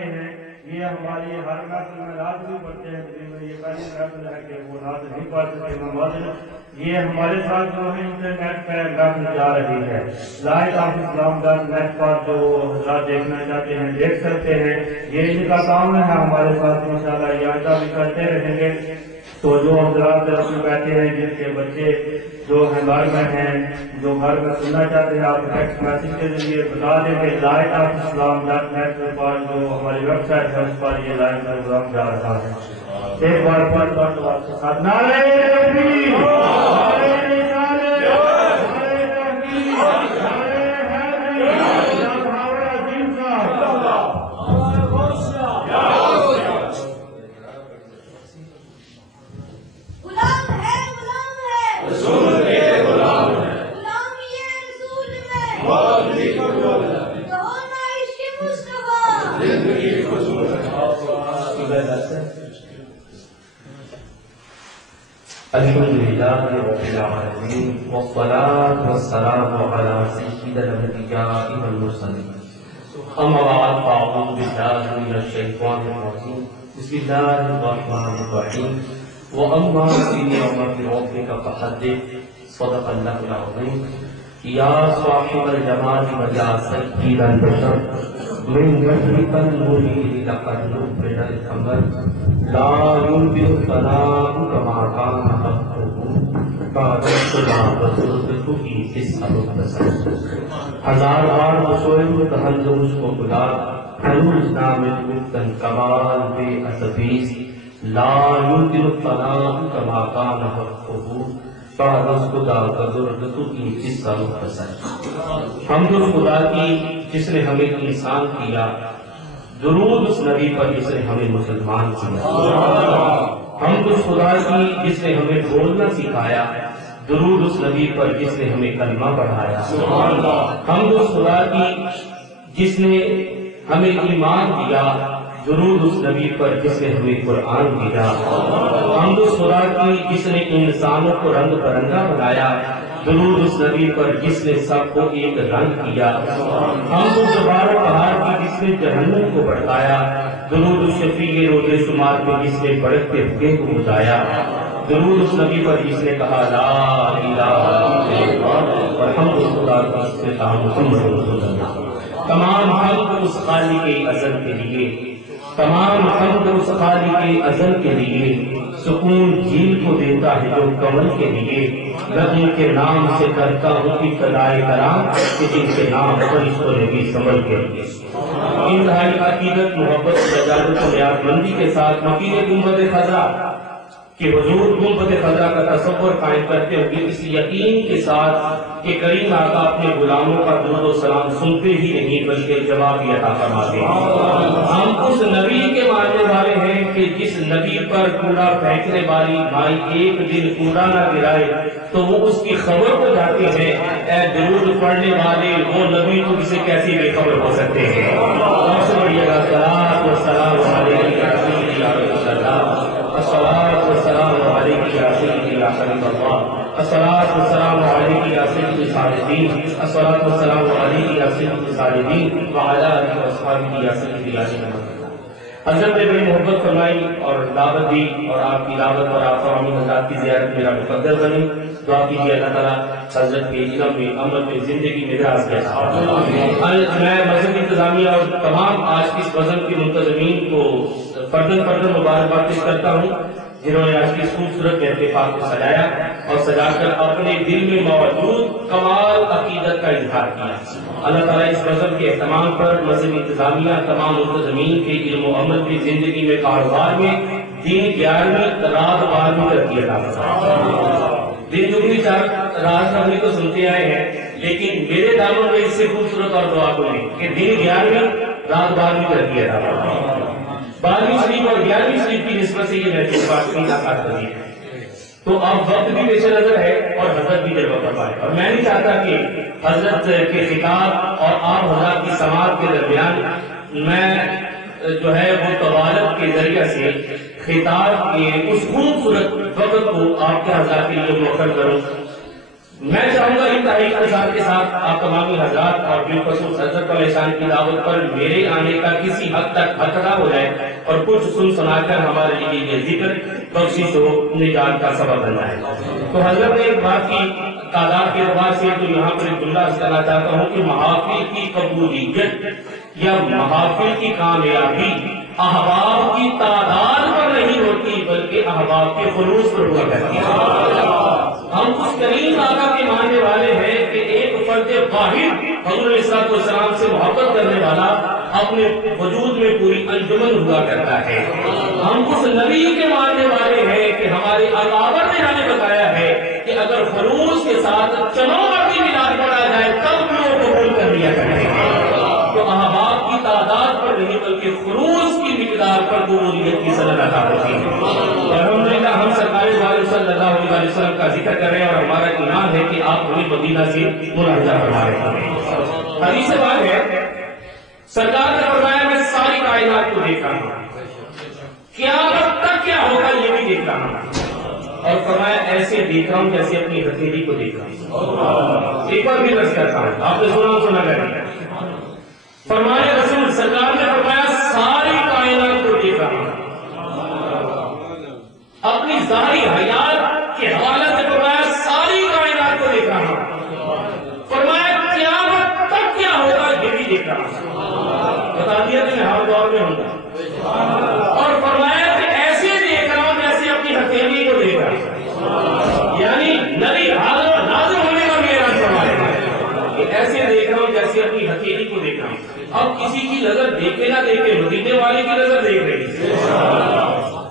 رہے ہیں، یہ ہماری ہر نسل میں لازمی پڑھتے ہیں، یہ پہلی نسل ہے کہ وہ لازمی نہیں پڑھ سکتے موازن. یہ ہمارے ساتھ جو ہے انٹرنیٹ پہ نسل جا رہی ہے. لائٹ آف اسلام .net پر جو حضرات دیکھنا چاہتے ہیں دیکھ سکتے ہیں. یہ ان کا کام ہے ہمارے ساتھ انشاءاللہ یہ آئندہ بھی کرتے رہیں گے. تو جو حضرات اپنے بیٹھے ہیں جن کے بچے جو ہیں گھر میں ہیں، جو گھر میں سننا چاہتے ہیں، آپ ٹیکسٹ میسج کے ذریعے بتا دیں کہ لائٹ آف اسلام .net پر جو ہماری ویب سائٹ ہے اس پر یہ لائیو پروگرام جا رہا ہے. ایک بار پھر آپ کے ساتھ نعرہ تکبیر، نعرہ رسالت، نعرہ تحقیق، نعرہ حیدری، یا بہاور عظیم صاحب. غلام ہے رسول کے غلام ہے، غلامی رسول میں موت بھی قبول ہے، تو ہونا عشق مصطفیٰ زندگی فضول ہے. الحمدللہ رب العالمین والصلاة والسلام علی سید الانبیاء والمرسلین. اما بعد فاعوذ باللہ من الشیطان الرجیم. بسم اللہ الرحمن الرحیم. وَأَمَّا بِنِعْمَةِ رَبِّكَ فَحَدِّثْ. صدق اللہ العظیم. یا صاحب الجمال ویا سید البشر من وجهك المنير لقد نبل القمر لا ينبئ الثناء كما كان حقه بعد الصلاة وسلطه في تسعة التسلسل. ہزار بار بسوئم تحلم اس کو بلا ہنوز نامت گفتن کمال بے عصبیز لا ينبئ الثناء كما كان حقه بعد الصلاة وسلطه في تسعة التسلسل. حمد خدا کی جس نے ہمیں انسان کیا، درود اس نبی پر جس نے ہمیں مسلمان کیا. حمد اس خدا کی جس نے ہمیں بولنا سکھایا، درود اس نبی پر جس نے ہمیں کلمہ پڑھایا. حمد اس خدا کی جس نے ہمیں ایمان دیا، درود اس نبی پر جس نے ہمیں قرآن دیا. حمد اس خدا کی جس نے انسانوں کو رنگ برنگا بنایا، درود اس نبی پر جس نے سب کو ایک رنگ کیا. حمد اس جبار و قہار کی جس نے جہنم کو بھڑکایا، درود اس شفیع روز شمار پہ جس نے بڑھتے ہوئے کو بجایا. درود اس نبی پر جس نے کہا لا الہ الا اللہ، اور حمد اس خدا کی جس نے کہا محمد رسول اللہ. تمام حمد اس خالق ازل کے لیے، تمام حمد اس خالق ازل کے لیے، سکون جھیل کو دیتا ہے جو کمل کے لیے. میں ان کے نام سے کرتا ہوں کہ فدائے کرام کہ جن کے نام فرشتوں نے بھی سنبھل کے لیے. انتہائی عقیدت، محبت، سجادت و نیاز مندی کے ساتھ مکین گنبد خضرا کہ حضور گنبد خضرا کا تصور قائم کرتے ہوئے اس یقین کے ساتھ کہ کریم آقا اپنے غلاموں کا درود و سلام سنتے ہی نہیں بلکہ جواب بھی عطا فرماتے ہیں. ہم اس نبی کے ماننے والے ہیں کہ جس نبی پر کوڑا پھینکنے والی بھائی ایک دن کوڑا نہ گرائے تو وہ اس کی خبر ہو جاتی ہے. اے درود پڑھنے والے وہ نبی تو اسے کیسی بے خبر ہو سکتے ہیں. الصلاۃ والسلام علیک یا سیدی یا رسول اللہ، الصلاۃ والسلام علیک یا سیدی یا حبیب اللہ، الصلاۃ والسلام علیک یا سید الصالحین، الصلاۃ والسلام علیک یا سید الصالحین وعلی آلہ واصحابہ یا سید العالمین. حضرت نے بڑی محبت فرمائی اور دعوت دی، اور آپ کی دعوت اور آپ تمام حضرات کی زیارت میرا مقدر بنی. دعا کیجیے اللہ تعالیٰ حضرت کے علم میں، عمل میں، زندگی میں دراز دے. میں مذہب انتظامیہ اور تمام آج کی اس مذہب کے منتظمین کو فردن مبارکباد پیش کرتا ہوں جنہوں نے آج کی اس خوبصورت اتفاق کو سجایا اور سجا کر اپنے دل میں موجود کمال عقیدت کا اظہار کیا. اللہ تعالیٰ اس مذہب کے اہتمام پر مذہب انتظامیہ تمام منتظمین کے علم و عمل کی زندگی میں، کاروبار میں، دین 11ویں رات 12ویں ترقی عطا فرمائے. دن دگنی رات نگنی تو سنتے آئے ہیں، لیکن میرے دامن میں اس سے خوبصورت اور دعا کو نہیں کہ دن 11ویں رات 12ویں ترقی عطا فرمائے. 12ویں شریف اور 11ویں شریف کی نسبت سے یہ محفل پاک کی ناکات بنی ہے. تو اب وقت بھی پیش نظر ہے اور حضرت بھی جلوہ فرمائے، اور میں نہیں چاہتا کہ حضرت کے خطاب اور آپ حضرات کی سماعت کے درمیان میں جو ہے وہ طوالت کے ذریعہ سے خطاب کے اس خوبصورت وقت کو آپ کے حضرات کے لیے مؤخر کروں. میں چاہوں گا انتہائی اختصار کے ساتھ آپ تمام حضرات اور بالخصوص حضرت علیہ السلام کی دعوت پر میرے آنے کا کسی حد تک حقدار ہو جائے اور کچھ سن سنا کر ہمارے لیے یہ ذکر بخشش و نجات کا سبب بن جائے. تو حضرت نے ایک بات کی تعداد کے اعتبار سے تو یہاں پر ایک جملہ کرنا چاہتا ہوں کہ محافل کی قبولیت یا محافل کی کامیابی احباب کی تعداد پر نہیں ہوتی بلکہ احباب کے خلوص پر ہوا کرتی ہے. ہم اس کریم آقا کے ماننے والے ہیں کہ ایک فرد واحد حضور علیہ السلام سے محبت کرنے والا اپنے وجود میں پوری انجمن ہوا کرتا ہے. ہم اس نبی کے ماننے والے ہیں کہ ہمارے اکابر نے ہمیں بتایا ہے کہ اگر خلوص کے ساتھ چنوں پر بھی ملاد پڑا جائے تب بھی وہ قبول کر لیا کرتے ہیں. تو احباب کی تعداد پر نہیں بلکہ خلوص کی مقدار پر قبولیت کی صدر عطا ہوتی ہے. الحمدللہ ہم سرکار صلی اللہ علیہ وسلم کا ذکر کر رہے ہیں اور ہمارا ایمان ہے کہ آپ ہمیں مدینہ سے ملاحظہ فرما رہے ہیں. حدیث بات ہے سرکار نے فرمایا میں ساری کائنات کو دیکھ رہا ہوں, قیامت تک کیا ہوگا یہ بھی دیکھ رہا ہوں, اور فرمایا ایسے دیکھ رہا ہوں جیسے اپنی ہتھیلی کو دیکھ رہا ہوں. ایک بار بھی رس کرتا ہوں, آپ نے سنا کریں. فرمایا رسول سرکار نے فرمایا ساری کائنات کو دیکھ رہا ہوں, اپنی ظاہری حیات کے حوالے سے فرمایا ساری کائنات کو دیکھ رہا ہوں. فرمایا قیامت تک کیا ہوگا یہ بھی دیکھ رہا ہوں. بتا دیا کہ میں ہر دور میں ہوں گا. اور فرمایا کہ ایسے دیکھ رہا ہوں جیسے اپنی ہتھیلی کو دیکھ رہا ہوں. یعنی نبی حاضر و نازل ہونے کا بھی اعلان فرما رہے ہیں کہ ایسے دیکھ رہا ہوں جیسے اپنی ہتھیلی کو دیکھ رہا ہوں. اب کسی کی نظر دیکھے نہ دیکھے مدینے والے کی نظر دیکھ رہی ہے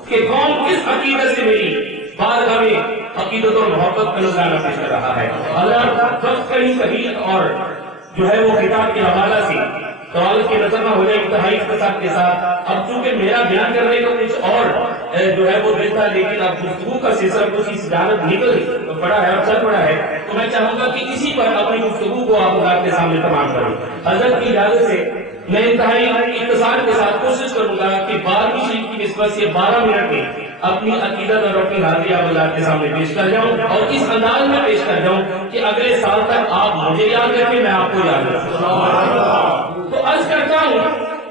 کہ کون کس عقیدت سے میری بارگاہ میں عقیدت اور محبت کا نظرانہ پیش کر رہا ہے. اللہ وقت کہیں اور جو ہے وہ کتاب کے حوالہ سے سوال کی نظر نہ ہو جائے انتہائی اختصار کے ساتھ. اب چونکہ میرا بیان کرنے کا کچھ اور جو ہے وہ دل تھا, لیکن اب گفتگو کا سلسلہ کچھ اس جانب نکل پڑا ہے اور چل پڑا ہے, تو میں چاہوں گا کہ اسی پر اپنی گفتگو کو آپ حضرات کے سامنے تمام کروں. حضرت کی اجازت سے میں انتہائی اختصار کے ساتھ کوشش کروں گا کہ 12ویں شریف کی نسبت سے 12 منٹ میں اپنی عقیدت اور اپنی حاضری آپ حضرات کے سامنے پیش کر جاؤں اور اس انداز میں پیش کر جاؤں کہ اگلے سال تک آپ مجھے یاد رکھیں, میں آپ کو یاد رکھوں. تو عرض کرتا ہوں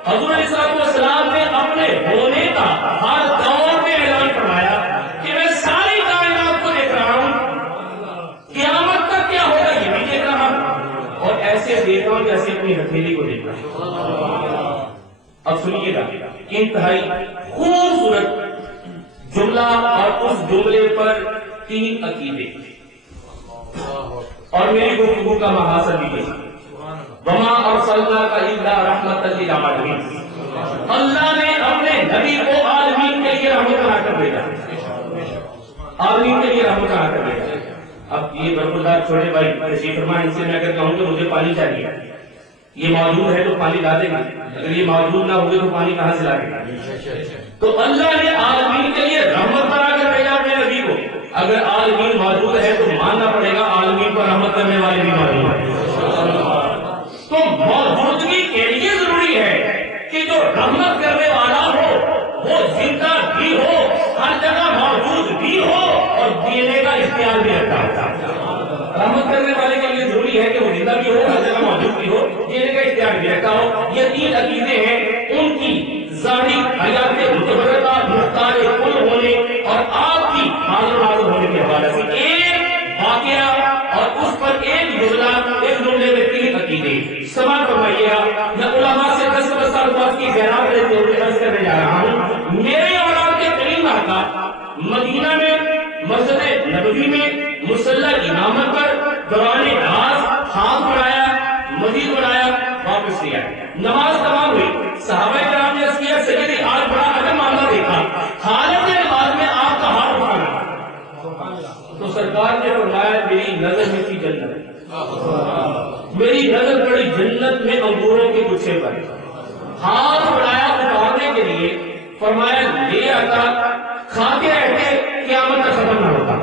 حضور علیہ السلام نے اپنے ہونے کا ہر دور میں اعلان فرمایا کہ میں ساری کائنات کو دیکھ رہا ہوں, قیامت تک کیا ہوگا یہ بھی دیکھ رہا ہوں, اور ایسے دیکھ رہا ہوں جیسے اپنی ہتھیلی کو دیکھ رہا ہوں. اب سنیے گا انتہائی خوبصورت جملہ اور اس جملے پر 3 عقیدے اور میری گفتگو کا محاصر بھی ہے. وما ارسلناک الا رحمۃ للعالمین, اللہ نے اپنے نبی کو عالمین کے لیے رحمت بنا کر بھیجا, عالمین کے لیے رحمت بنا کر بھیجا. اب یہ برخوردار چھوٹے بھائی تشریف فرما, ان سے میں اگر کہوں کہ مجھے پانی چاہیے, یہ موجود ہے تو پانی لا دیں گے, اگر یہ موجود نہ ہوگے تو پانی کہاں سے لا دیں گے؟ تو اللہ نے عالمین کے لیے رحمت بنا کر بھیجا اپنے نبی کو. اگر عالمین موجود ہے تو ماننا پڑے گا عالمین پر رحمت کرنے والے بھی موجود ہیں. تو موجودگی کے لیے ضروری ہے کہ جو رحمت کرنے والا ہو وہ زندہ بھی ہو, ہر جگہ موجود بھی ہو اور دینے کا اختیار بھی رکھتا ہے. رحمت کرنے والے کے لیے ضروری ہے کہ وہ زندہ بھی ہو, ہر جگہ موجود بھی ہو, دینے کا اختیار بھی رکھتا ہو. یہ 3 عقیدے ہیں ان کی ظاہری حیات متبرکہ مختار کل ہونے اور آپ کی حاضر ہونے کے حوالے سے ایک واقعہ اور اس پر ایک جملے میں 3 عقیدے. سماعت فرمائیے گا, میں علماء سے 10 سال بعد کی خیرات لیتے ہوئے عرض کرنے جا رہا ہوں. میرے اولاد کے کریم آقا مدینہ میں مسجد نبوی میں مصلی امامت پر دوران نماز ہاتھ بڑھایا, مزید بڑھایا, واپس لیا, نماز تمام ہوئی. صحابہ کرام نے عرض کیا سیدی آج بڑا اہم معاملہ دیکھا, حالت نماز میں آپ کا ہاتھ اٹھانا. تو سرکار نے فرمایا میری نظر میں تھی جنت, میری نظر پڑی جنت میں انگوروں کے گچھے پر. ہاتھ بڑھایا اٹھانے کے لیے, فرمایا لے آتا, کھاتے رہتے قیامت تک ختم نہ ہوتا.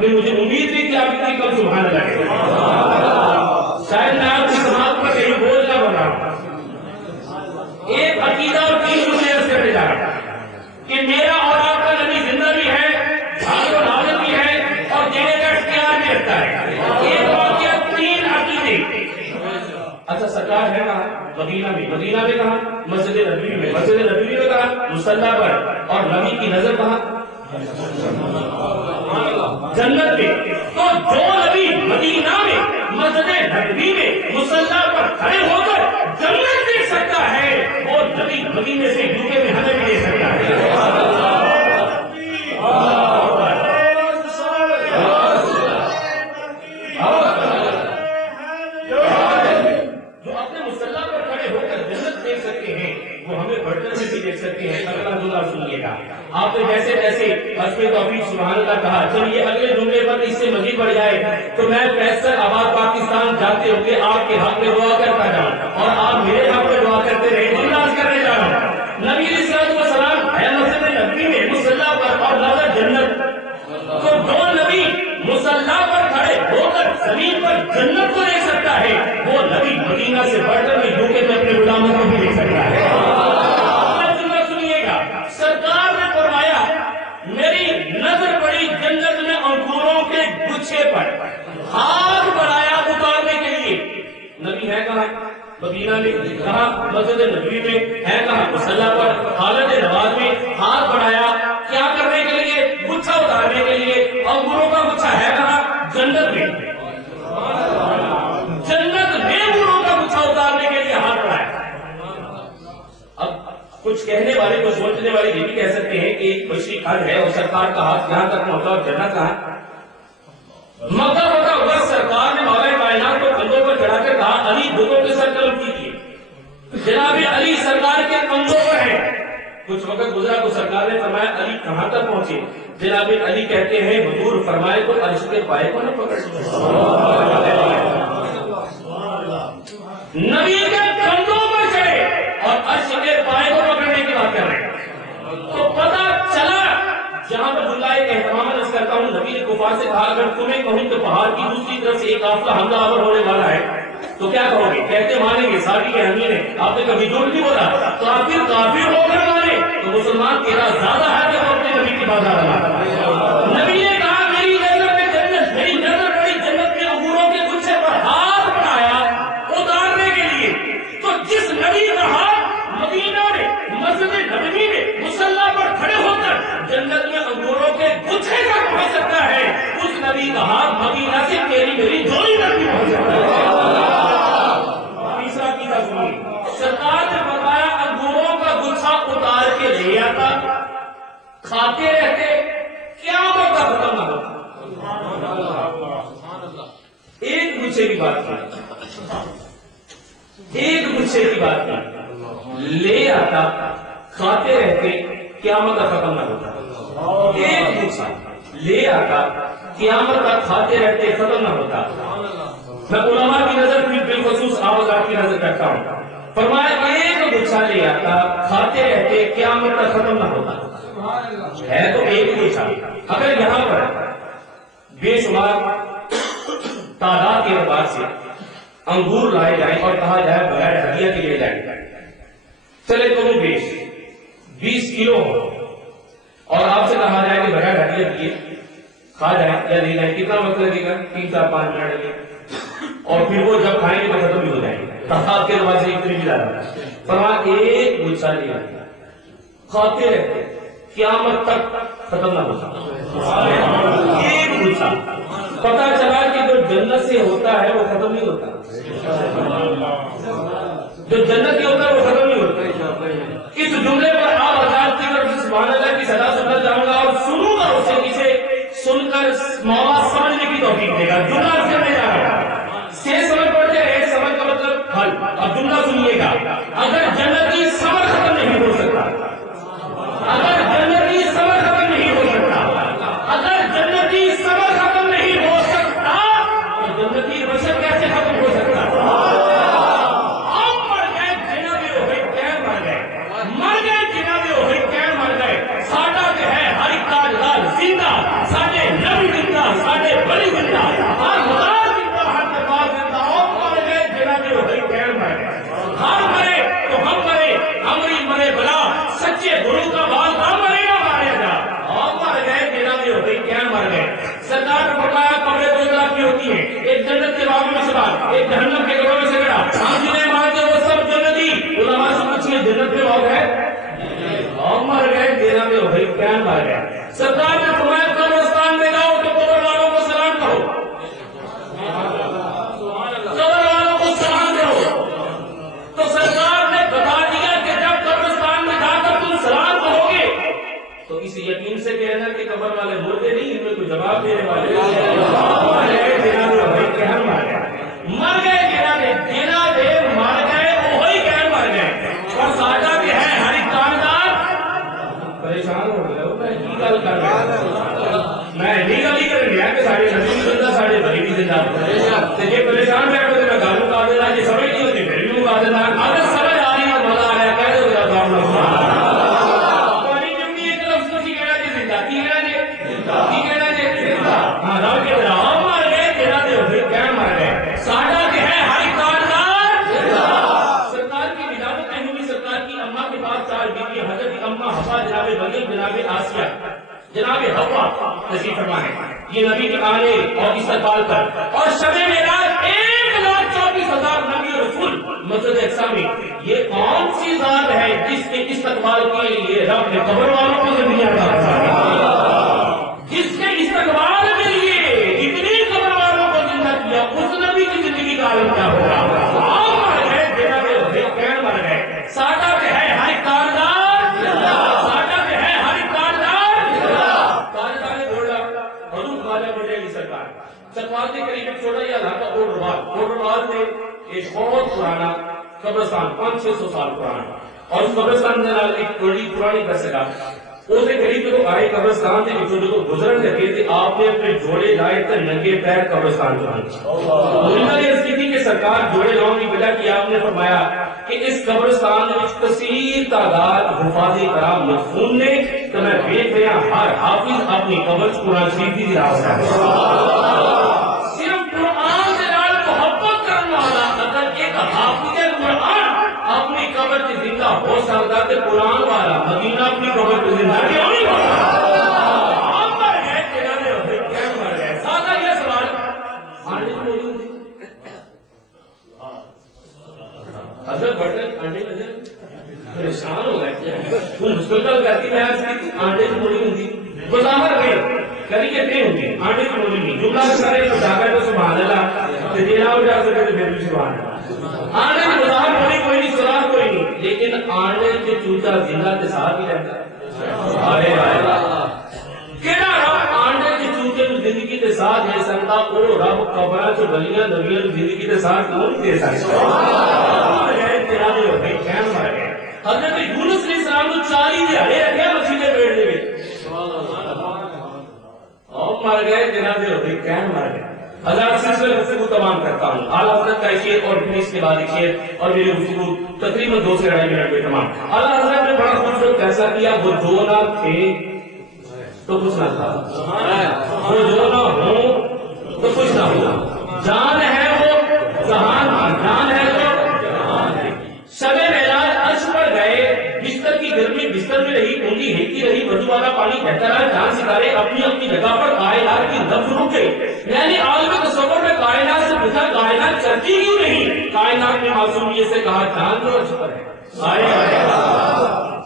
مجھے امید تھی کہ آپ اتنی کم سبحان اللہ کہتے ہیں, شاید میں آپ کی سماعت پر کہیں بوجھ نہ بن رہا ہوں. ایک عقیدہ اور 3 جملے عرض کرنے جا رہا کہ میرا اور آپ کا نبی زندہ بھی ہے, حاضر و نازل بھی ہے اور دینے کا اختیار بھی رکھتا اچھا سرکار ہے کہاں؟ مدینہ میں. مدینہ میں کہاں؟ مسجد نبوی میں. مسجد نبوی میں کہاں؟ مصلی پر. اور نبی کی نظر کہاں؟ جنت میں. تو جو نبی مدینہ میں مسجد نبوی میں مصلی پر کھڑے ہو کر جنت دیکھ سکتا ہے وہ نبی مدینے سے یوکے میں ہمیں بھی دیکھ سکتا ہے. جو اپنے مصلی پر کھڑے ہو کر جنت دیکھ سکتے ہیں وہ ہمیں برتن میں بھی دیکھ سکتے ہیں. اگلا جملہ سنیے گا. آپ نے جیسے جیسے حسب توفیق سبحان اللہ کہا, جب یہ اگلے جملے پر اس سے مزید بڑھ جائے تو میں فیصل آباد پاکستان جاتے ہوئے آپ کے حق میں دعا کرتا جاؤں اور آپ میرے حق میں دعا کرتے رہے. جملہ کرنے جا رہا ہوں. نبی علیہ الصلوۃ والسلام ہے مسجد نبوی میں مصلی پر اور نظر جنت. تو جو نبی مصلی پر کھڑے ہو کر زمین پر جنت کو دیکھ سکتا ہے وہ نبی مدینہ سے بڑھ کر میں یوکے میں اپنے غلاموں کو بھی دیکھ سکتا ہے. سرکار نے فرمایا میری نظر پڑی جنت میں انگوروں کے گچھے پر, ہاتھ بڑھایا اتارنے کے لیے. نبی ہے کہاں؟ مدینہ میں. کہاں؟ مسجد نبوی میں. ہے کہاں؟ مصلی پر. حالت نماز میں ہاتھ بڑھایا کیا کرنے کے لیے؟ گچھا اتارنے کے لیے. انگوروں کا گچھا ہے کہاں؟ جنت میں. جنت میں انگوروں کا گچھا اتارنے کے لیے ہاتھ بڑھایا. اب کچھ کہنے والے کو سوچنے والے یہ بھی کہہ سکتے ہیں کہ مشرق حج ہے اور سرکار کا ہاتھ یہاں تک پہنچا اور جنت کہاں؟ مکہ ہوتا ہوا سرکار نے مولا کائنات کو کندھوں پر چڑھا کر کہا علی بتوں کے سر قلم کیجیے. جناب علی سرکار کے کندھوں پر ہے. کچھ وقت گزرا تو سرکار نے فرمایا علی کہاں تک پہنچے؟ جناب علی کہتے ہیں حضور فرمائے تو عرش کے پائے کو نہ پکڑ. نبی کے کندھوں پر چڑھے اور عرش کے پائے کو پکڑنے کی بات کر رہے ہیں. تو پتہ چلا جہاں پر اللہ ایک اہتمام عرض کرتا ہوں, نبی نے کفار سے کہا اگر تمہیں کہوں کہ پہاڑ کی دوسری طرف سے ایک قافلہ حملہ آور ہونے والا ہے تو کیا کہو گے؟ کہتے مانیں گے. ساتھی کے حامی نے آپ نے کبھی جھوٹ نہیں بولا. تو آپ پھر کافر ہو کر مانے تو مسلمان تیرا زیادہ ہے کہ وہ اپنے نبی کی بات آ رہا. نبی نے کہا میری نظر میں جنت, میری نظر پڑی جنت کے انگوروں کے گچھے پر, ہاتھ بڑھایا اتارنے کے لیے. تو جس نبی کا ہاتھ مدینہ میں مسجد نبوی میں مصلی پر کھڑے ہو کر جنت میں انگوروں کے گچھے تک پہنچ سکتا ہے اس نبی کا ہاتھ مدینہ سے تیری میری جوڑی تک بھی پہنچ سکتا ہے. تیسرا قصہ سنیے. سرکار نے بتایا انگوروں کا گچھا اتار کے لے آتا, کھاتے رہتے, قیامت کا ختم نہ ہوتا. ایک گچھے کی بات کی, ایک گچھے کی بات کی, لے آتا, کھاتے رہتے, قیامت کا ختم نہ ہوتا. ایک گچھا لے آتا, قیامت کا کھاتے رہتے, ختم نہ ہوتا. میں علماء کی نظر بالخصوص آوازات کی نظر کرتا ہوں. فرمایا ایک گچھا لے آتا, کھاتے رہتے, قیامت کا ختم نہ ہوتا. ہے تو ایک گچھا. اگر یہاں پر بے شمار تعداد کے اعتبار سے انگور لائے جائیں اور کہا جائے بغیر ہدیہ کے لیے جائیں, چلے تم بیش 20 کلو ہو اور آپ سے کہا جائے کہ بغیر ہدیہ دیے کھا جائیں یا لے جائیں, کتنا وقت لگے گا؟ 3-4-5 منٹ لگے. اور پھر وہ جب کھائیں گے تو ختم بھی ہو جائیں گے. تعداد کے اعتبار سے اتنی بھی زیادہ. فرمایا ایک گچھا لے آتے, کھاتے رہتے, قیامت تک ختم نہ ہوتا. ایک گچھا. پتا چلا کہ جو جنت سے ہوتا ہے وہ ختم نہیں ہوتا. جو جنت سے ہوتا ہے وہ ختم نہیں ہوتا. اس جملے پر آپ آزاد کی طرف سبحان اللہ کی صدا سننا چاہوں گا اور سنوں گا اسے, اسے سن کر مولا سمجھنے کی توفیق دے گا. جملہ کرنے جا رہا ہے, سے سمجھ پڑتے ہیں, سمجھ کا مطلب حل. اب جملہ سنیے گا. اگر جنتی صبر ختم نہیں ہو سکتا, اگر جنتی صبر ختم نہیں ہو سکتا, اگر جنتی صبر ختم نہیں ہو سکتا تو جنتی بشر کیسے ختم ہو سکتا؟ ہم مر گئے جناب ہوئے کین مر گئے, مر گئے جناب ہوئے کین مر گئے. ساڈا جو ہے ہر تاجدار زندہ, ساڈے نبی زندہ, ساڈے ولی زندہ, ہر خدا زندہ, ہر دربار زندہ. ہم مر گئے جناب ہوئے کین مر گئے. ہم مرے تو ہم مرے, ہمری مرے بلا سچے گرو کا بال نہ مرے نہ مارے جا. ہم مر گئے جناب ہوئے کین مر گئے. سرکار نے فرمایا قبریں دو طرح کی ہوتی ہیں, ایک جنت کے باغوں میں سے باغ, ایک جہنم کے گڑھوں میں سے گڑھا. کسی یقین سے کہنا کہ قبر والے مردے نہیں، ان میں کوئی جواب دینے والے مر گئے جناب مر گئے وہی کہہ مر گئے، اور ساڈا بھی ہے ہر ایک کاندار پریشان ہو گیا. میں یہ گل کر رہا میں یہ گل ہی کر رہا کہ سارے نبی بھی زندہ سارے بھائی بھی زندہ جی پریشان بیٹھو تو میں گل مکا دینا، جی سمجھ نہیں ہوتی پھر بھی مکا دینا. اگر سمجھ آ رہی ہے مزہ آ رہا ہے کہہ دو پانی جمنی ایک لفظ کو کہنا جی زندہ کی کہنا جی کہنا جی ہاں رب کے رام مر گئے تیرا دے ہوئے کہہ مر گئے ساڈا کہ ہے ہر کاردار. سرکار کی ولادت نہیں ہوئی، سرکار کی اماں کے پاس 4 بیوی حضرت اماں حوا، جناب مریم، جناب آسیہ، جناب حوا تشریف فرما ہے. یہ نبی کے آنے اور استقبال پر اور شب معراج 1,34,000 نبی اور رسول مسجد اقصی میں. یہ کون سی ذات ہے جس کے استقبال کے لیے رب نے قبر والوں کو زندگی عطا فرمائی، جس کے استقبال کے لیے اتنی قبر والوں کو زندہ کیا، اس نبی کی زندگی کا عالم کیا ہوگا. آپ مر گئے جناب کہن مر گئے ساڈا کہ ہے ہر کاردار، ساڈا کہ ہے ہر کاردار. تاجدار گھوڑا حضور خواجہ بڑے علی سرکار چکوال کے قریب ایک چھوٹا یہ علاقہ کوٹروال میں ایک بہت پرانا قبرستان 500-600 سال پرانا، اور اس قبرستان کے نال ایک بڑی پرانی قصہ اس کے قریب جو آئے قبرستان کے بچوں جو گزرن لگے تھے، آپ نے اپنے جوڑے لائے تھے ننگے پیر قبرستان میں. یہ اس کی کہ سرکار جوڑے لاؤں کی وجہ کی آپ نے فرمایا کہ اس قبرستان میں کثیر تعداد حفاظ کرام مدفون نے، تو میں دیکھ رہا ہر حافظ اپنی قبر قرآن شریف کی تلاوت کر صرف قرآن کے نال محبت کرنے والا اگر ایک حافظ قرآن اپنی قبر سے زندہ ہو سکتا ہے، قرآن والا مدینہ اپنی قبر سے زندہ کیوں نہیں ہوتا. آپ مر گئے تیرے ہوئے کیا مر گئے. سادہ یہ سوال آنے کو موجود تھی حضرت بڑھتے آنے کو پریشان ہو گئے وہ مستقل کرتی میں آنڈے کی موڑی ہوں گی گزامر گئے کری کہتے ہوں گے آنڈے کی موڑی نہیں جملہ سارے جاگر تو سبحان اللہ دینا ہو جا سکتے تو پھر بھی سبحان اللہ. آنڈے کی گزامر موڑی کوئی نہیں، سراغ کوئی نہیں، لیکن آنڈے کے چوچا زندہ کے ساتھ ہی رہتا ہے. کہنا رب آنڈے کے چوچے کو زندگی کے ساتھ دے سکتا، وہ رب قبرہ جو بلیاں نبیاں زندگی کے ساتھ کون دے سکتا. تیرا دے ہوئے کہن مر گئے. حضرت یونس علیہ السلام کو 40 دہاڑے رکھے مسیح پیڑ دے اور مر گئے تیرا دے ہوئے کہن مر گئے. ہزار سلسلے گفتگو تمام کرتا ہوں. اعلیٰ حضرت کا ایک شعر اور پھر اس کے بعد ایک شعر اور میری گفتگو تقریباً 2 سے 2.5 منٹ میں تمام. اعلیٰ حضرت نے بڑا خوبصورت فیصلہ کیا، وہ جو نہ تھے تو کچھ نہ تھا، وہ جو نہ ہو تو کچھ نہ ہو. جان ہے وہ جہان، جان ہے وہ شب معراج عرش پر گئے، بستر کی گرمی بستر میں رہی، اونگی ہلتی رہی، وضو والا پانی بہتا رہا، چاند ستارے اپنی اپنی جگہ پر، کائنات کی نبض رک گئی. یعنی عالم تصور میں کائنات سے پوچھا کائنات چلتی کیوں نہیں؟ کائنات نے معصومیت سے کہا جان جو عرش پر ہے.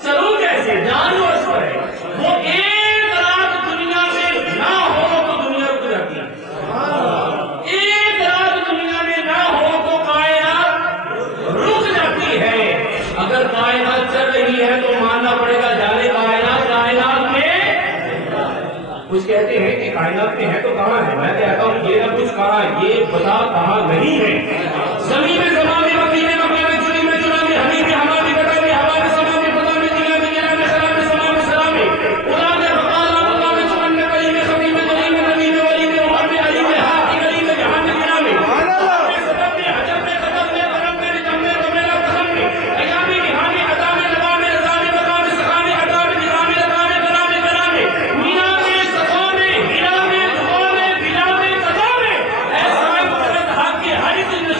چلو کیسے جان جو عرش پر ہے. وہ ایک رات دنیا میں نہ ہو تو دنیا رک جاتی ہے، ایک رات دنیا میں نہ ہو تو کائنات رک جاتی ہے. اگر کائنات چل رہی ہے تو ماننا پڑے گا جانے کائنات کائنات میں کچھ کہتے ہیں کہ کائنات میں ہے تو کہاں ہے. میں کہتا ہوں یہ نہ کچھ کہا، یہ بتا کہاں نہیں ہے. زمین میں زمان میں مکی میں مکہ میں چلی میں چلا میں حمید میں ہوا میں بتا میں ہوا میں سما میں پتا میں دلا میں گرا میں سلام میں سلام میں سلام میں اڑا میں بقالا بقا میں چمن میں کلی میں خبی میں گلی میں نبی میں ولی میں عمر میں علی میں ہاتھ کی گلی میں جہان میں گرا میں سبب میں حجب میں قدم میں کرم میں جم میں رمیلا قسم میں ایام میں نہا میں عطا میں لگا میں رضا میں بقا میں سخا میں عطا میں جگا میں لگا میں کرا میں کرا میں مینا میں صفا میں ہیرا میں دعا میں بلا میں قضا میں ایسا مقصد حق کے ہر دن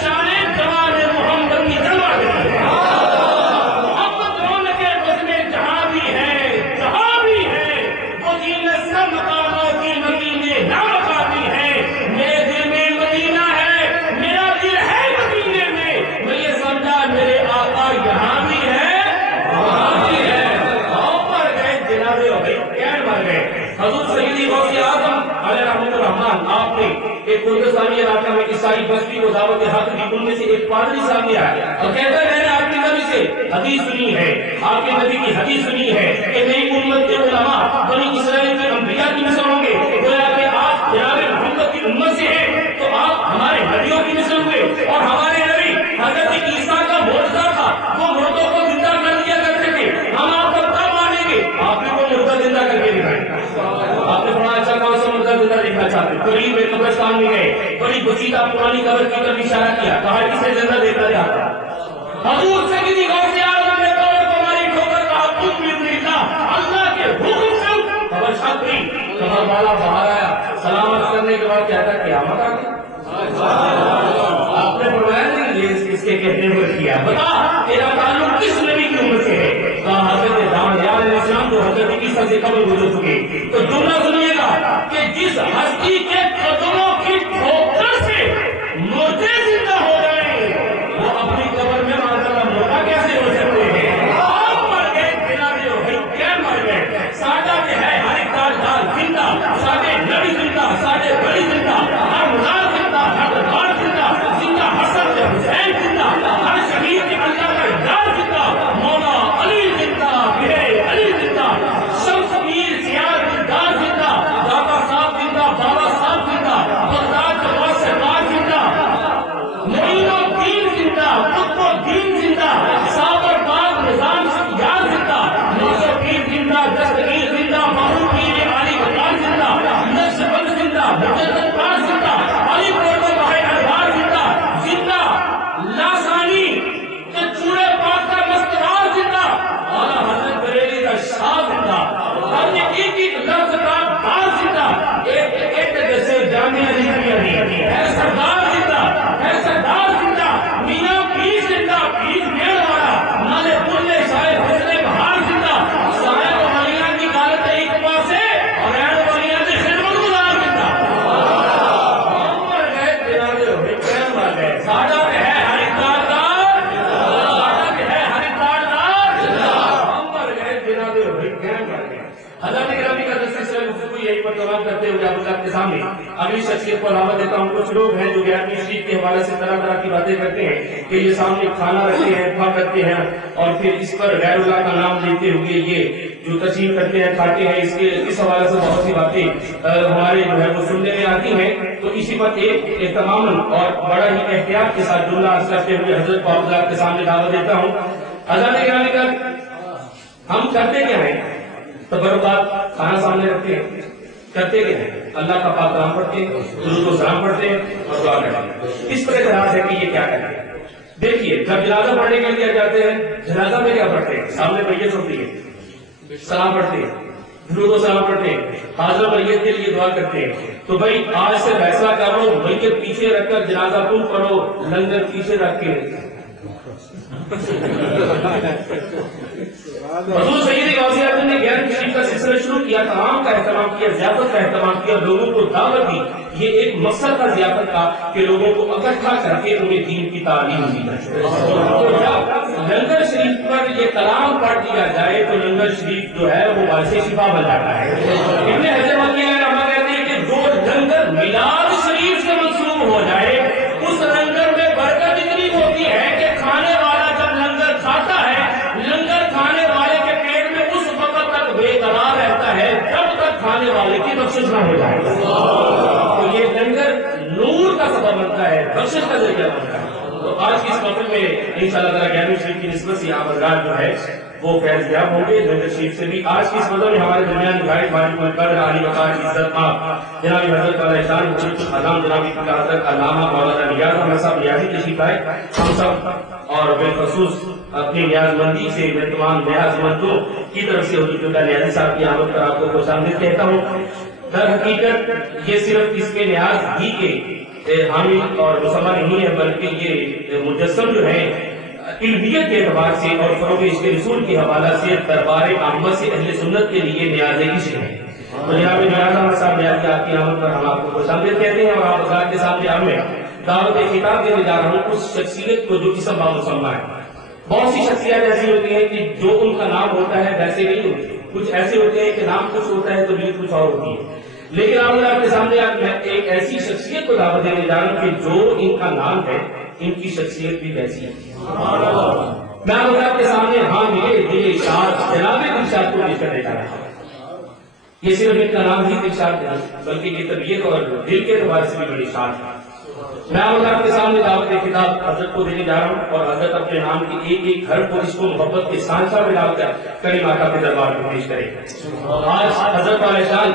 بھائی بستی کو دعوت حق دی، ان میں سے ایک پادری سامنے آیا اور کہتا ہے میں نے آپ کے نبی سے حدیث سنی ہے، آپ کے نبی کی حدیث سنی ہے کہ میری امت کے علماء بنی اسرائیل کے انبیاء کی مثل ہوں گے، گویا کہ آپ جناب محمد کی امت سے ہیں تو آپ ہمارے نبیوں کی مثل ہوئے، اور ہمارے نبی حضرت عیسیٰ کا معجزہ تھا، وہ مردوں کو زندہ کر دیا کرتے تھے، ہم آپ کو کب مانیں گے؟ آپ نے وہ مردہ زندہ کر کے دکھائی، آپ نے بڑا اچھا کون سا مردہ زندہ دیکھنا چاہتے؟ قریب میں قبرستان میں گئے، بڑی بسیطہ پرانی قبر کی طرف اشارہ کیا، کہا کسے زندہ دیکھنا چاہتا؟ حضور سے کسی غور سے آدم نے توڑ کو ہماری ٹھوکر کہا تم بھی اللہ کے حکم سے خبر چھپ گئی، خبر والا باہر آیا، سلامت کرنے کے بعد کہتا قیامت آ گئی۔ آپ نے فرمایا نہیں یہ اس کے کہنے پر کیا، بتا تیرا تعلق کس نبی کی امت سے ہے؟ کہا حضرت داؤد علیہ السلام جو حضرت عیسیٰ سے قبل گزر چکے۔ تو جملہ سنیے گا کہ جس ہستی کے قدموں کی ٹھوکر سے مردے زندہ ہو گئے وہ اپنی قبر میں معذرت مردہ کیسے ہو سکتے ہیں؟ آپ مر گئے بنا دے ہوئے کیا مر گئے؟ ساڈا جو ہے ہر ایک دار زندہ، ساڈے نبی زندہ، ساڈے بڑی زندہ، ہر مزار زندہ، ہر دار زندہ، زندہ حسن کے حسین زندہ، ہر شہید کے اللہ کا یار زندہ، مولا علی زندہ، میرے علی زندہ، شمس پیر زیاد دار زندہ، دادا صاحب زندہ، بابا صاحب زندہ، بغداد جواد سرکار زندہ، معین الدین زندہ، قطب الدین زندہ، صابر باغ نظام یار زندہ، نوشو پیر زندہ، دستگیر زندہ، محمود پیر علی وقار زندہ، نقشبند زندہ، مجدد پاک زندہ، علی پورو بھائی انوار زندہ، زندہ لاسانی کے چوڑے پاک کا مستوار زندہ، اعلیٰ حضرت بریلی کا شاہ زندہ، ہر ایک لفظ کا بھار زندہ، ایک جیسے جامعہ نہیں ہے سردار زندہ، ہے سردار زندہ، میاں پیر زندہ، پیر میڑ والا، نالے بلے شاید حسن بہار زندہ، صاحب والیاں کی غالت ایک پاسے اور ایڈ والیاں کی خدمت گزار زندہ۔ ہم مر گئے بنا دے ہوئے کیا مر گئے؟ ساڈا کہ ہے ہر ایک داردار، ساڈا کہ ہے ہر ایک داردار، ہم مر گئے بنا دے ہوئے کیا مر گئے؟ حضرت گرامی کا سلسلہ گفتگو یہی پر تمام کرتے ہوئے آپ کے سامنے اگلی شخصیت کو علامت دیتا ہوں۔ کچھ لوگ ہیں جو 11ویں شریف کے حوالے سے طرح طرح کی باتیں کرتے ہیں کہ یہ سامنے کھانا رکھتے ہیں، کھا کرتے ہیں اور پھر اس پر غیر اللہ کا نام لیتے ہوئے یہ جو تشریف کرتے ہیں کھاتے ہیں، اس حوالے سے بہت سی باتیں ہمارے جو ہے وہ سننے میں آتی ہیں۔ تو اسی پر ایک اہتمام اور بڑا ہی احتیاط کے ساتھ جملہ عرض کرتے ہوئے حضرت کو آپ کے سامنے دعوت دیتا ہوں۔ حضرت گرامی کا ہم کرتے کیا ہیں؟ تبرکات کھانا سامنے رکھتے ہیں، کرتے کیا ہیں؟ اللہ کا پاک کلام پڑھتے ہیں، درود و سلام پڑھتے ہیں اور دعا کرتے ہیں۔ اس پر اعتراض ہے کہ یہ کیا کرتے ہیں؟ دیکھیے جب جنازہ پڑھنے کے لیے جاتے ہیں، جنازہ میں کیا پڑھتے ہیں؟ سامنے میت ہوتی ہے، سلام پڑھتے ہیں، درود و سلام پڑھتے ہیں، حاضر میت کے لیے دعا کرتے ہیں۔ تو بھائی آج سے فیصلہ کر لو، میت پیچھے رکھ کر جنازہ تم پڑھو، لنگر پیچھے رکھ کے حضور سید غوث اعظم نے 11ویں شریف کا سلسلہ شروع کیا، تمام کا اہتمام کیا، ضیافت کا اہتمام کیا، لوگوں کو دعوت دی۔ یہ ایک مقصد تھا ضیافت کا کہ لوگوں کو اکٹھا کر کے انہیں دین کی تعلیم دی جائے۔ تو جب لنگر شریف پر یہ کلام پڑھ دیا جائے تو لنگر شریف جو ہے وہ باعث شفا بن جاتا ہے۔ ابن حجر رحمہ کہتے ہیں کہ جو لنگر میلاد شریف سے منسوب ہو جائے اس لنگر میں برکت اتنی ہوتی ہے کہ کھانے والا جب لنگر کھاتا ہے، لنگر کھانے والے کے پیٹ میں اس وقت تک بے قرار رہتا ہے جب تک کھانے والے کی بخشش نہ ہو جائے۔ تو یہ لنگر نور کا سبب بنتا ہے، بخشش کا ذریعہ بنتا ہے۔ تو آج کی اس محفل میں انشاءاللہ تعالیٰ 11ویں شریف کی نسبت سے آپ حضرات جو ہے وہ فیض یاب ہوں گے لنگر شریف سے بھی۔ آج کی اس محفل میں ہمارے درمیان مجاہد بھائی قدر علی وقار عزت ماں جناب حضرت والا احسان خزام جناب حضرت علامہ مولانا نیاز احمد صاحب نیازی تشریف لائے۔ ہم سب اور بالخصوص اپنی نیاز مندی سے میں تمام نیاز مندوں کی طرف سے حضور اللہ نیازی صاحب کی آمد پر آپ کو خوش آمدید کہتا ہوں۔ در حقیقت یہ صرف اس کے نیاز ہی کے حامل اور مسلمان نہیں ہے، بلکہ یہ مجسم جو ہے علمیت کے اعتبار سے اور فروغ عشق رسول کے حوالہ سے دربار احمد سے اہل سنت کے لیے نیاز عشق ہے۔ تو جناب نیاز احمد صاحب نیاز آپ کی آمد پر ہم آپ کو خوش آمدید کہتے ہیں اور آپ حضرات کے سامنے ہمیں دعوت خطاب دینے جا رہا ہوں اس شخصیت کو جو اسم بامسمہ ہے۔ بہت سی شخصیات ایسی ہوتی ہیں کہ جو ان کا نام ہوتا ہے ویسے نہیں ہوتی، کچھ ایسے ہوتے ہیں کہ نام کچھ ہوتا ہے تو نیت کچھ اور ہوتی ہے۔ لیکن آپ حضرات کے سامنے میں ایک ایسی شخصیت کو دعوت دینے جا رہا ہوں کہ جو ان کا نام ہے ان کی شخصیت بھی ویسی ہے. میں آپ حضرات کے سامنے حامل دل ارشاد جناب دلشاد کو پیش کرنے جا رہا ہوں. یہ صرف ان کا نام ہی دلشاد نہیں بلکہ یہ طبیعت اور دل کے اعتبار سے بھی بڑی شان ہے. میں آپ کے سامنے دعوت کتاب حضرت کو دینے جا رہا ہوں اور حضرت اپنے نام کے ایک ایک گھر کو اس کو محبت کے سانچہ میں ڈال کر کریم آقا کے دربار میں پیش کرے. آج حضرت والے شان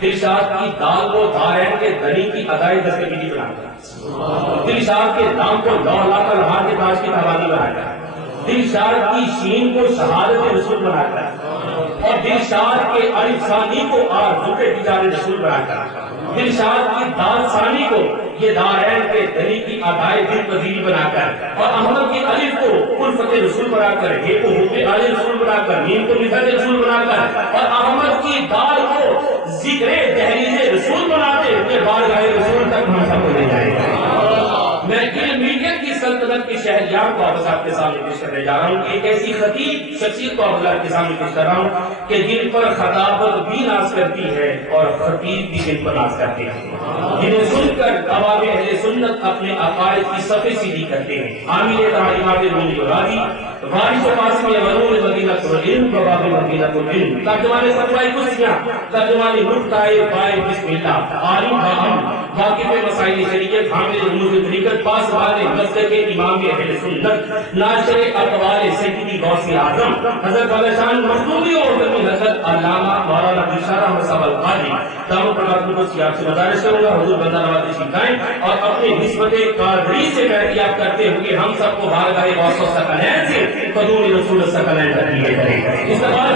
دلشاد کی دال کو دارین کے دنی کی ادائی دستگیری بنا کر، دلشاد کے دام کو لو لا کر ہار کے تاج کی تابانی بنا کر، دلشاد کی شین کو شہادت رسول بنا کر اور دلشاد کے الف ثانی کو آرزو کے تجار رسول بنا کر، دلشاد کی دال ثانی کو یہ دارین کے دلی کی ادائے دل پذیری بنا کر اور احمد کی الف کو الفت رسول بنا کر، یہ کو حب علی رسول بنا کر، میم کو مفت رسول بنا کر اور احمد کی دال کو ذکر دہلیز رسول بناتے ہوئے بارگاہ رسول تک ہم سب کو لے جائے گا. میں علم میڈیا کی سلطنت کے شہریار کو آپ کے سامنے پیش کرنے جا رہا ہوں. ایک ایسی خطیب شخصیت کو آپ کے سامنے پیش کر رہا ہوں کہ جن پر خطابت بھی ناز کرتی ہے اور خطیب بھی جن پر ناز کرتے ہیں، جنہیں سن کر عوام اہل سنت اپنے عقائد کی صفحے سیدھی کرتے ہیں. عامل تعلیمات رومی راضی وارث و قاسم ورور مدینہ العلم باب مدینہ العلم، ترجمان فتوی کسیاں، ترجمان نقطۂ بائے بسم اللہ، عالم باہم واقف مسائل شریعت، حامل رموز طریقت، پاس والے مسلک کے امام اہل سنت، ناشر اقوال سیدی غوث اعظم حضرت والا شان مخدومی اور علمی حضرت علامہ مولانا دلشاد احمد صاحب القادری دامت برکاتہ کو سیاق سے مدارس کروں گا. حضور بندہ نوازی سکھائیں اور اپنی نسبت قادری سے احتیاط کرتے ہوئے ہم سب کو بارگاہ غوث و ثقلین سے قدوم رسول ثقلین تک لیے کریں. اس طرح